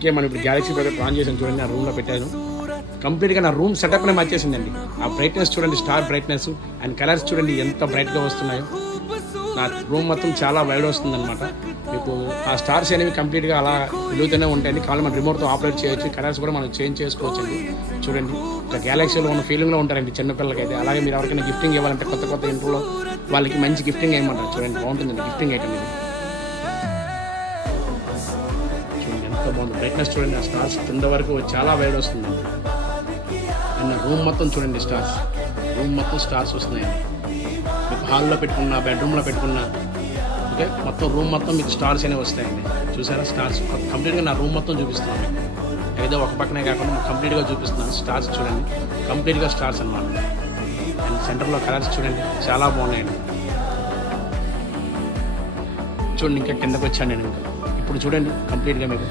Okay, మనం ఇప్పుడు Galaxy project on చేసాను చూడండి. నా రూమ్లో పెట్టాను. కంప్లీట్గా నా రూమ్ సెటప్నే మార్చేసిందండి. ఆ బ్రైట్నెస్ చూడండి, స్టార్ బ్రైట్నెస్ అండ్ కలర్స్ చూడండి ఎంత బ్రైట్గా వస్తున్నాయో. నా రూమ్ మొత్తం చాలా వైడ్ వస్తుంది అనమాట. మీకు ఆ స్టార్స్ అనేవి కంప్లీట్గా అలా వెలుగుతూనే ఉంటాయండి. కావాలి మనం రిమోట్తో ఆపరేట్ చేయొచ్చు. కలర్స్ కూడా మనం చేంజ్ చేసుకోవచ్చండి. చూడండి, ఇట్లా గ్యాలక్సీలో ఉన్న ఫీలింగ్లో ఉంటారండి చిన్నపిల్లలకి అయితే. అలాగే మీరు ఎవరికైనా గిఫ్టింగ్ ఇవ్వాలంటే కొత్త కొత్త ఇంట్లో వాళ్ళకి మంచి గిఫ్టింగ్ ఏమంటారు చూడండి. బాగుంటుందండి గిఫ్టింగ్ ఐటమ్ ఇది. చూడండి ఎంత బాగుంది బ్రైట్నెస్ చూడండి. ఆ స్టార్స్ కింద వరకు చాలా వైడ్ వస్తుందండి. అండ్ రూమ్ మొత్తం చూడండి స్టార్స్, రూమ్ మొత్తం స్టార్స్ వస్తున్నాయండి. మీకు హాల్లో పెట్టుకున్న, బెడ్రూమ్లో పెట్టుకున్న, ఓకే, మొత్తం రూమ్ మొత్తం మీకు స్టార్స్ అనేవి వస్తాయండి. చూసారా స్టార్స్ కంప్లీట్గా నా రూమ్ మొత్తం చూపిస్తున్నాను మీకు. ఏదో ఒక పక్కనే కాకుండా కంప్లీట్గా చూపిస్తున్నాను. స్టార్స్ చూడండి, కంప్లీట్గా స్టార్స్ అన్నమాట. అండ్ సెంటర్లో కలర్స్ చూడండి చాలా బాగున్నాయండి. చూడండి ఇంకా కిందకు వచ్చాను నేను. ఇంకా ఇప్పుడు చూడండి కంప్లీట్గా మీకు